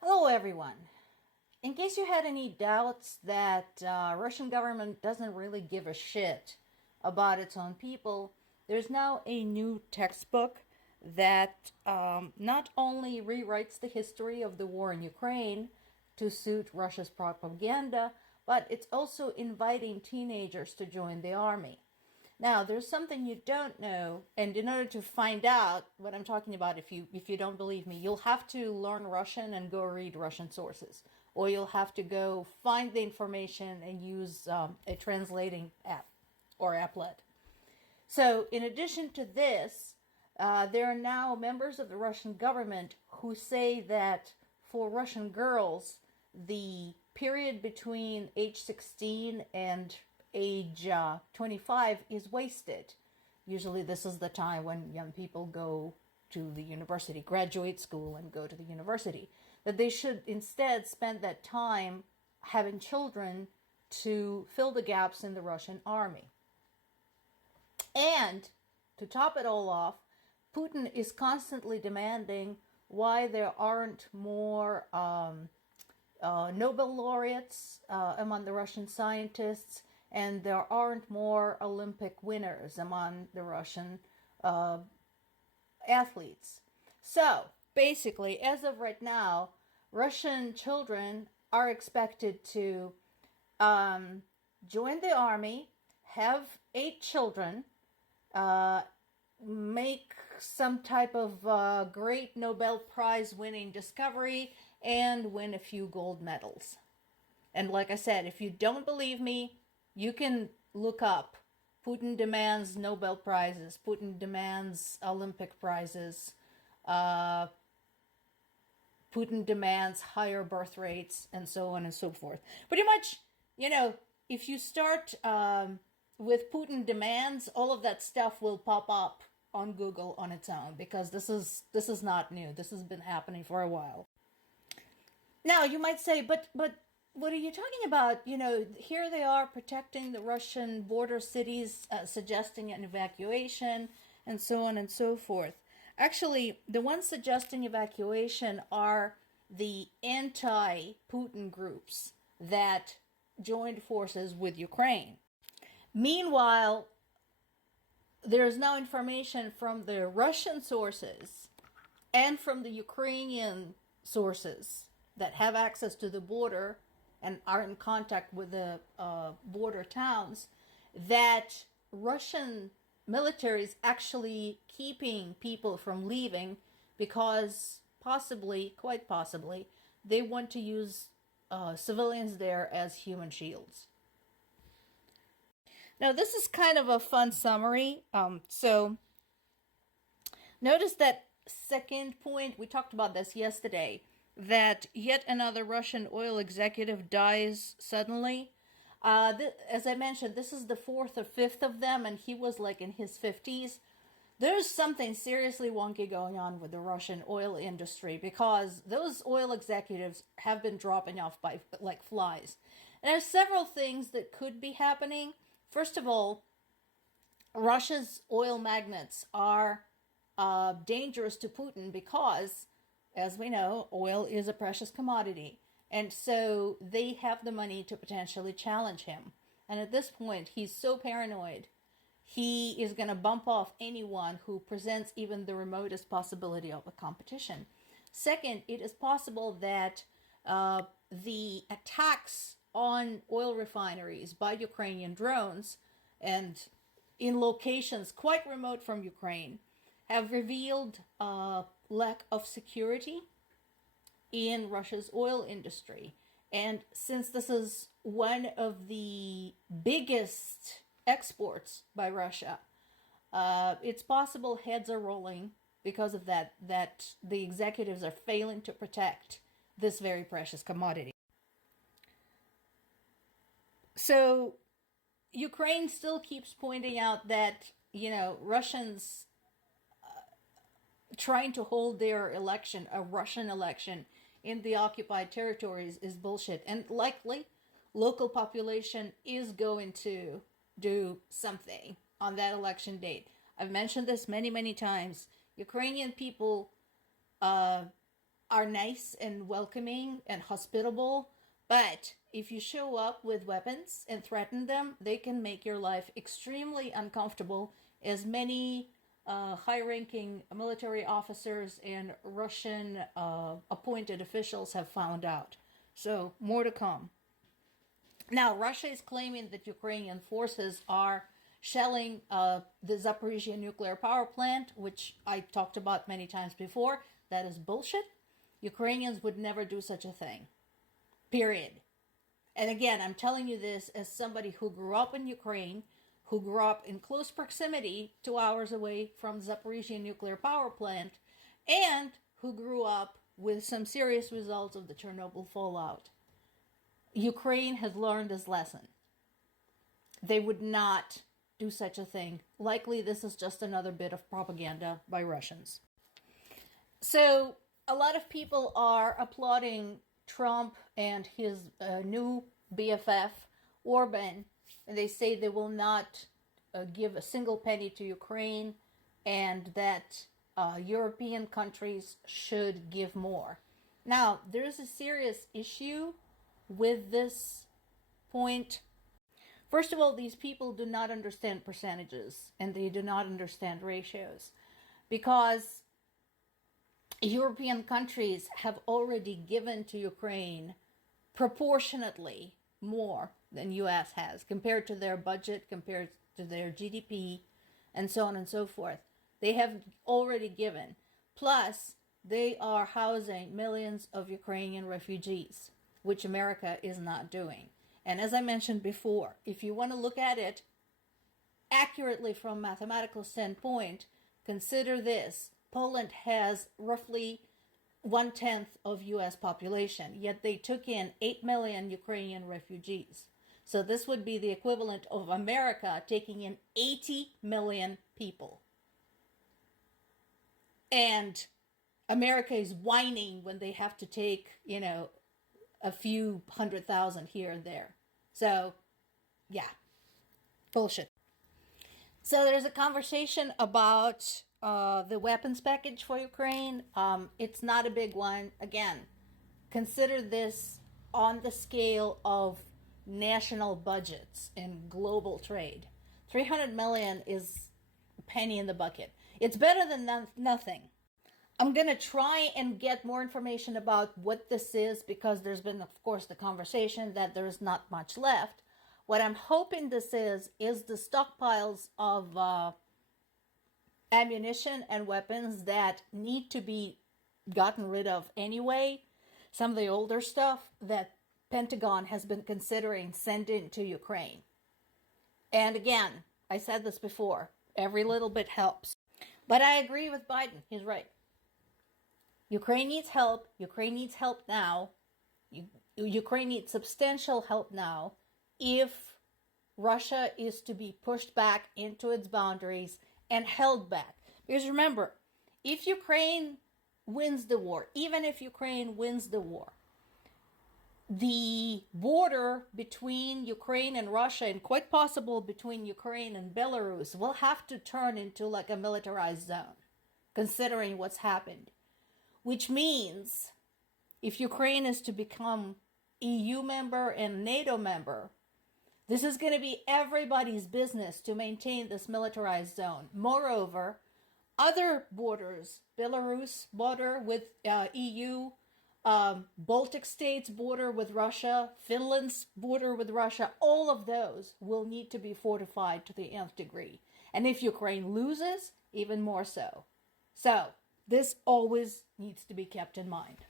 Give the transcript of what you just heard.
Hello, everyone. In case you had any doubts that Russian government doesn't really give a shit about its own people, there's now a new textbook that not only rewrites the history of the war in Ukraine to suit Russia's propaganda, but it's also inviting teenagers to join the army. Now, there's something you don't know, and in order to find out what I'm talking about, if you don't believe me, you'll have to learn Russian and go read Russian sources, or you'll have to go find the information and use a translating app or applet. So, in addition to this, there are now members of the Russian government who say that for Russian girls, the period between age 16 and age 25 is wasted. Usually, this is the time when young people go to the university, graduate school, and go to the university. That they should instead spend that time having children to fill the gaps in the Russian army. And to top it all off, Putin is constantly demanding why there aren't more Nobel laureates among the Russian scientists, and there aren't more Olympic winners among the Russian athletes. So, basically, as of right now, Russian children are expected to join the army, have 8 children, make some type of great Nobel Prize winning discovery, and win a few gold medals. And like I said, if you don't believe me, you can look up Putin demands Nobel Prizes, Putin demands Olympic prizes, Putin demands higher birth rates, and so on and so forth. Pretty much, if you start with Putin demands, all of that stuff will pop up on Google on its own, because this is not new. This has been happening for a while. Now, you might say, but what are you talking about? Here they are protecting the Russian border cities, suggesting an evacuation, and so on and so forth. Actually, the ones suggesting evacuation are the anti-Putin groups that joined forces with Ukraine. Meanwhile, there is now information from the Russian sources and from the Ukrainian sources that have access to the border and are in contact with the border towns, that Russian military is actually keeping people from leaving because possibly, quite possibly, they want to use civilians there as human shields. Now, this is kind of a fun summary. So notice that second point, we talked about this yesterday, that yet another Russian oil executive dies suddenly. As I mentioned, this is the 4th or 5th of them, and he was like in his 50s. There's something seriously wonky going on with the Russian oil industry, because those oil executives have been dropping off by like flies. And there's several things that could be happening. First of all, Russia's oil magnates are dangerous to Putin because, as we know, oil is a precious commodity. And so they have the money to potentially challenge him. And at this point, he's so paranoid, he is going to bump off anyone who presents even the remotest possibility of a competition. Second, it is possible that the attacks on oil refineries by Ukrainian drones and in locations quite remote from Ukraine have revealed lack of security in Russia's oil industry. And since this is one of the biggest exports by Russia, it's possible heads are rolling because of that the executives are failing to protect this very precious commodity. So Ukraine still keeps pointing out that, Russians trying to hold their election, a Russian election, in the occupied territories is bullshit. And likely, local population is going to do something on that election date. I've mentioned this many, many times. Ukrainian people are nice and welcoming and hospitable, but if you show up with weapons and threaten them, they can make your life extremely uncomfortable, as many high ranking military officers and Russian appointed officials have found out. So, more to come. Now, Russia is claiming that Ukrainian forces are shelling the Zaporizhia nuclear power plant, which I talked about many times before. That is bullshit. Ukrainians would never do such a thing. Period. And again, I'm telling you this as somebody who grew up in Ukraine, who grew up in close proximity, 2 hours away from Zaporizhia nuclear power plant, and who grew up with some serious results of the Chernobyl fallout. Ukraine has learned this lesson. They would not do such a thing. Likely this is just another bit of propaganda by Russians. So a lot of people are applauding Trump and his new BFF, Orban, and they say they will not give a single penny to Ukraine, and that European countries should give more. Now, there's a serious issue with this point. First of all, these people do not understand percentages, and they do not understand ratios, because European countries have already given to Ukraine proportionately more than US has, compared to their budget, compared to their GDP, and so on and so forth. They have already given. Plus, they are housing millions of Ukrainian refugees, which America is not doing. And as I mentioned before, if you want to look at it accurately from a mathematical standpoint, consider this. Poland has roughly 1/10 of US population, yet they took in 8 million Ukrainian refugees. So this would be the equivalent of America taking in 80 million people. And America is whining when they have to take, a few 100,000 here and there. So, yeah, bullshit. So there's a conversation about the weapons package for Ukraine. It's not a big one. Again, consider this on the scale of national budgets and global trade. 300 million is a penny in the bucket. It's better than nothing. I'm going to try and get more information about what this is, because there's been, of course, the conversation that there's not much left. What I'm hoping this is the stockpiles of ammunition and weapons that need to be gotten rid of anyway. Some of the older stuff that Pentagon has been considering sending to Ukraine. And again, I said this before, every little bit helps. But I agree with Biden. He's right. Ukraine needs help. Ukraine needs help now. Ukraine needs substantial help now if Russia is to be pushed back into its boundaries and held back. Because remember, if Ukraine wins the war, even if Ukraine wins the war, the border between Ukraine and Russia, and quite possible between Ukraine and Belarus, will have to turn into like a militarized zone, considering what's happened. Which means if Ukraine is to become EU member and NATO member, this is going to be everybody's business to maintain this militarized zone. Moreover, other borders, Belarus border with EU, Baltic states border with Russia, Finland's border with Russia, all of those will need to be fortified to the nth degree. And if Ukraine loses, even more so. So, this always needs to be kept in mind.